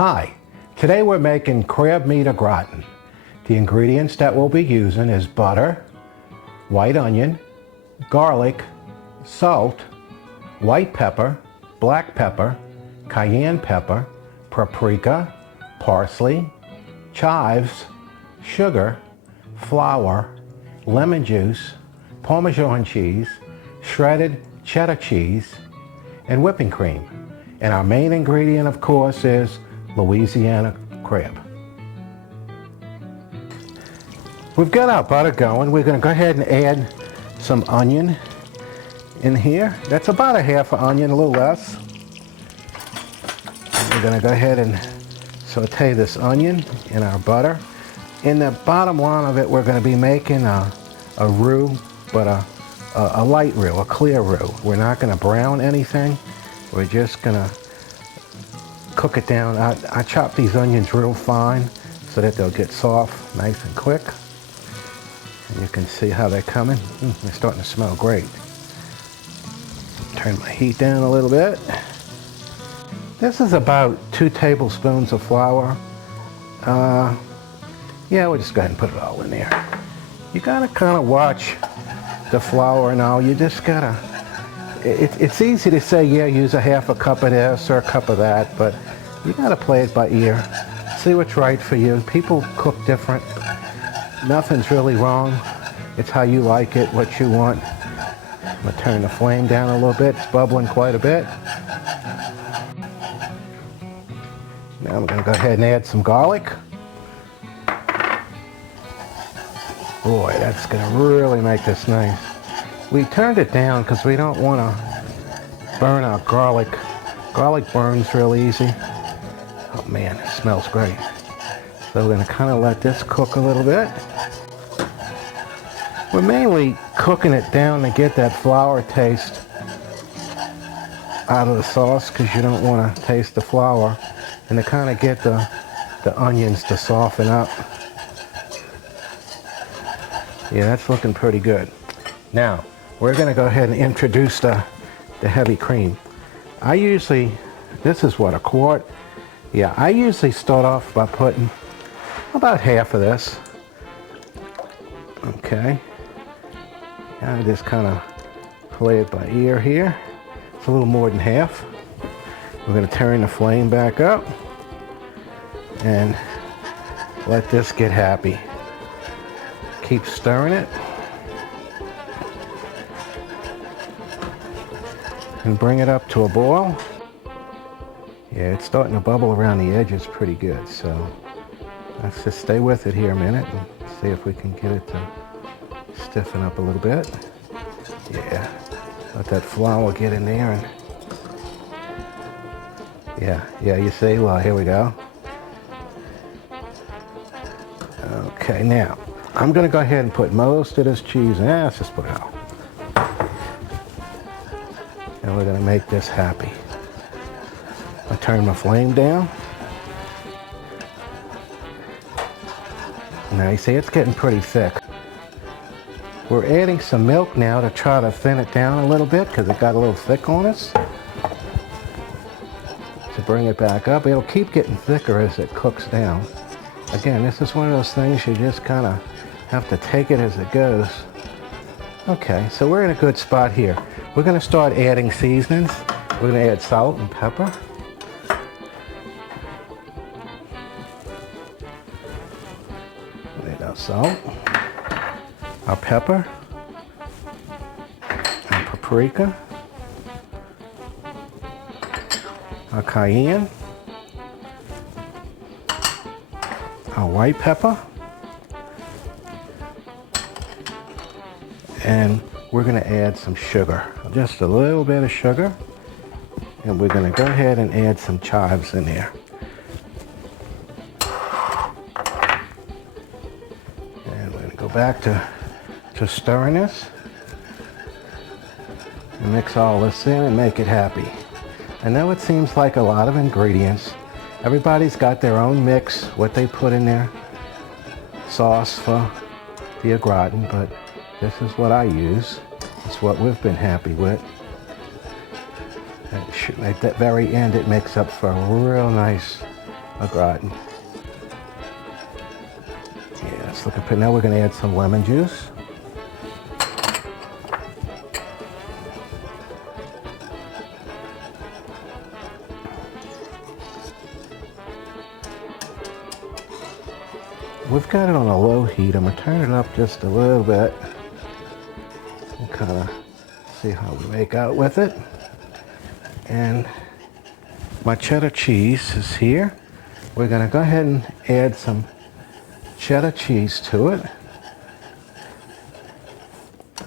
Hi, today we're making crab meat au gratin. The ingredients that we'll be using is butter, white onion, garlic, salt, white pepper, black pepper, cayenne pepper, paprika, parsley, chives, sugar, flour, lemon juice, Parmesan cheese, shredded cheddar cheese, and whipping cream. And our main ingredient, of course, is Louisiana crab. We've got our butter going. We're going to go ahead and add some onion in here. That's about a half an onion, a little less. And we're going to go ahead and saute this onion in our butter. In the bottom line of it, we're going to be making a roux, but a light roux, a clear roux. We're not going to brown anything. We're just going to cook it down. I chop these onions real fine so that they'll get soft nice and quick. And you can see how they're coming. They're starting to smell great. Turn my heat down a little bit. This is about 2 tablespoons of flour. Yeah, we'll just go ahead and put it all in there. You gotta kind of watch the flour and all. You just gotta, it's easy to say, yeah, use a half a cup of this or a cup of that, but you gotta play it by ear. See what's right for you. People cook different. Nothing's really wrong. It's how you like it, what you want. I'm gonna turn the flame down a little bit. It's bubbling quite a bit. Now I'm gonna go ahead and add some garlic. Boy, that's gonna really make this nice. We turned it down because we don't want to burn our garlic. Garlic burns real easy. Oh man, it smells great. So we're going to kind of let this cook a little bit. We're mainly cooking it down to get that flour taste out of the sauce because you don't want to taste the flour, and to kind of get the onions to soften up. Yeah, that's looking pretty good. Now, we're going to go ahead and introduce the heavy cream. I usually, this is what, a quart? Yeah, I usually start off by putting about half of this. Okay. I just kind of play it by ear here. It's a little more than half. We're going to turn the flame back up and let this get happy. Keep stirring it. And bring it up to a boil. Yeah, it's starting to bubble around the edges pretty good, so let's just stay with it here a minute and see if we can get it to stiffen up a little bit. Yeah, let that flour get in there and yeah, you see, well, here we go. Okay, now, I'm gonna go ahead and put most of this cheese in. Let's just put it out. And we're gonna make this happy. I turn my flame down. Now you see it's getting pretty thick. We're adding some milk now to try to thin it down a little bit because it got a little thick on us. To bring it back up, it'll keep getting thicker as it cooks down. Again, this is one of those things you just kind of have to take it as it goes. Okay, so we're in a good spot here. We're going to start adding seasonings. We're going to add salt and pepper. Add our salt, our pepper, our paprika, our cayenne, our white pepper, and we're going to add some sugar, just a little bit of sugar, and we're going to go ahead and add some chives in there. And we're going to go back to stirring this and mix all this in and make it happy. I know it seems like a lot of ingredients. Everybody's got their own mix, what they put in their sauce for the au gratin, but this is what I use. It's what we've been happy with. At the very end, it makes up for a real nice Au Gratin. Yeah, it's looking pretty. Now we're going to add some lemon juice. We've got it on a low heat. I'm going to turn it up just a little bit and kind of see how we make out with it. And my cheddar cheese is here. We're going to go ahead and add some cheddar cheese to it.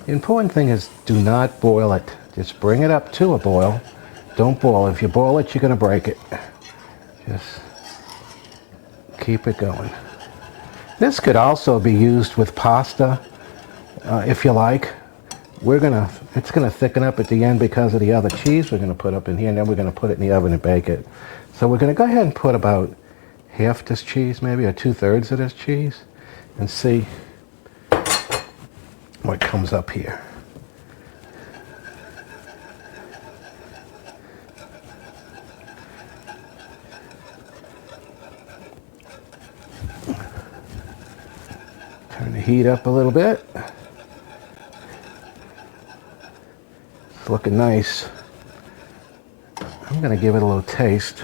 The important thing is do not boil it. Just bring it up to a boil. Don't boil it. If you boil it, you're going to break it. Just keep it going. This could also be used with pasta, if you like. It's gonna thicken up at the end because of the other cheese we're gonna put up in here, and then we're gonna put it in the oven and bake it. So we're gonna go ahead and put about half this cheese, maybe, or 2/3 of this cheese, and see what comes up here. Turn the heat up a little bit. It's looking nice. I'm going to give it a little taste.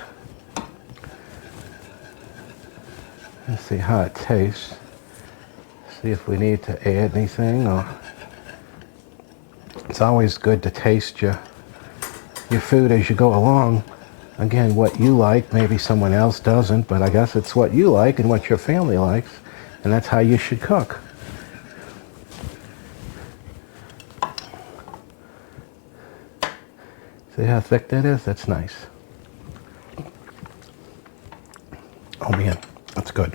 Let's see how it tastes. See if we need to add anything. Or it's always good to taste your food as you go along. Again, what you like, maybe someone else doesn't, but I guess it's what you like and what your family likes. And that's how you should cook. See how thick that is? That's nice. Oh man, that's good.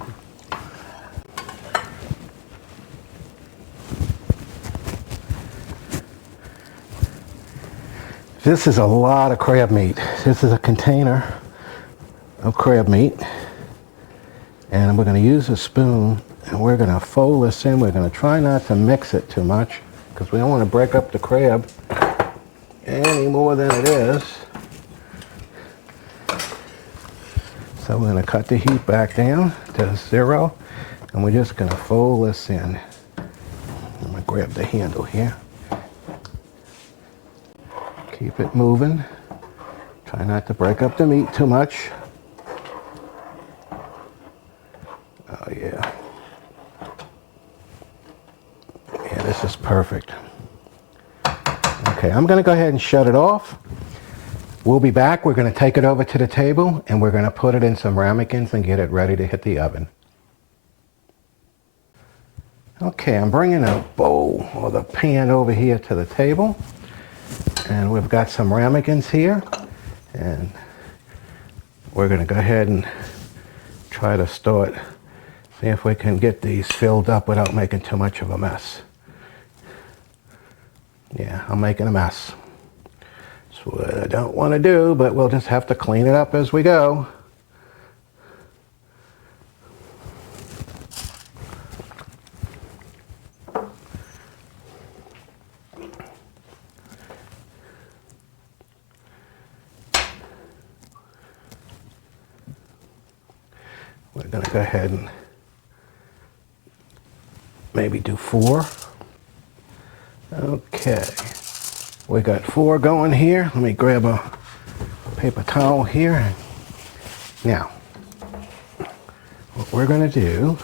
This is a lot of crab meat. This is a container of crab meat. And we're going to use a spoon and we're going to fold this in. We're going to try not to mix it too much because we don't want to break up the crab any more than it is. So we're going to cut the heat back down to 0 and we're just going to fold this in. I'm going to grab the handle here. Keep it moving. Try not to break up the meat too much. Oh yeah. Yeah, this is perfect. Okay, I'm going to go ahead and shut it off. We'll be back. We're going to take it over to the table and we're going to put it in some ramekins and get it ready to hit the oven. Okay, I'm bringing a bowl or the pan over here to the table. And we've got some ramekins here. And we're going to go ahead and try to start. See if we can get these filled up without making too much of a mess. Yeah, I'm making a mess. That's what I don't want to do, but we'll just have to clean it up as we go. We're going to go ahead and maybe do 4. Okay, we got 4 going here. Let me grab a paper towel here. Now, what we're going to do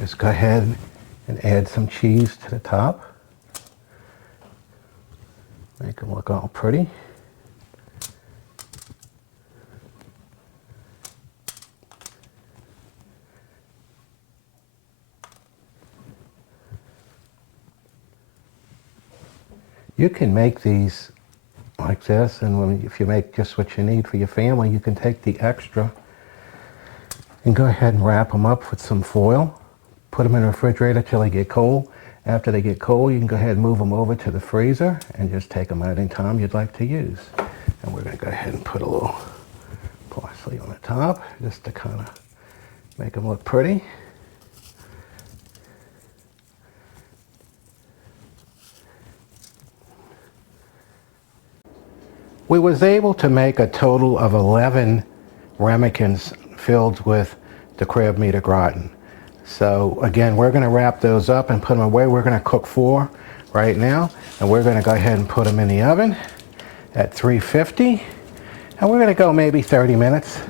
is go ahead and add some cheese to the top. Make them look all pretty. You can make these like this, and if you make just what you need for your family, you can take the extra and go ahead and wrap them up with some foil. Put them in the refrigerator till they get cold. After they get cold, you can go ahead and move them over to the freezer and just take them out any time you'd like to use. And we're going to go ahead and put a little parsley on the top just to kind of make them look pretty. We was able to make a total of 11 ramekins filled with the crab meat au gratin. So again, we're going to wrap those up and put them away. We're going to cook 4 right now, and we're going to go ahead and put them in the oven at 350, and we're going to go maybe 30 minutes.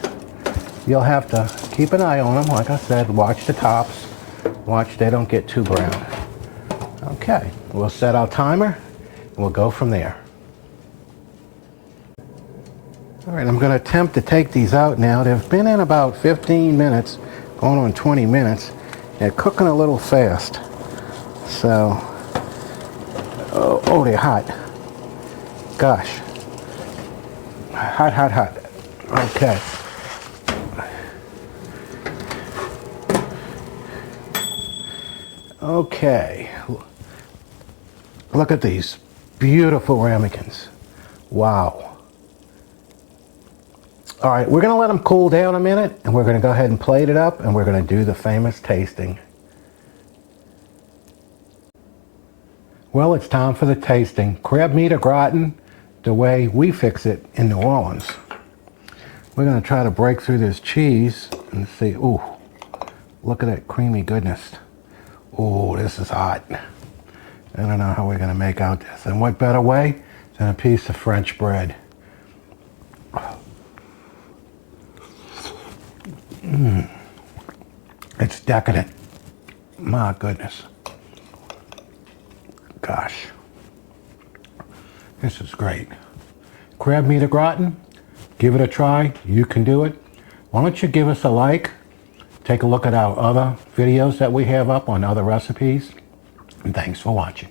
You'll have to keep an eye on them. Like I said, watch the tops. Watch they don't get too brown. Okay, we'll set our timer, and we'll go from there. All right, I'm going to attempt to take these out now. They've been in about 15 minutes, going on 20 minutes. They're cooking a little fast. So, oh, they're hot. Gosh. Hot, hot, hot. Okay. Okay. Look at these beautiful ramekins. Wow. All right, we're going to let them cool down a minute, and we're going to go ahead and plate it up, and we're going to do the famous tasting. Well, it's time for the tasting. Crab meat au gratin, the way we fix it in New Orleans. We're going to try to break through this cheese and see. Ooh, look at that creamy goodness. Ooh, this is hot. I don't know how we're going to make out this. And what better way than a piece of French bread? It's decadent. My goodness. Gosh. This is great. Crab meat au gratin, give it a try. You can do it. Why don't you give us a like? Take a look at our other videos that we have up on other recipes. And thanks for watching.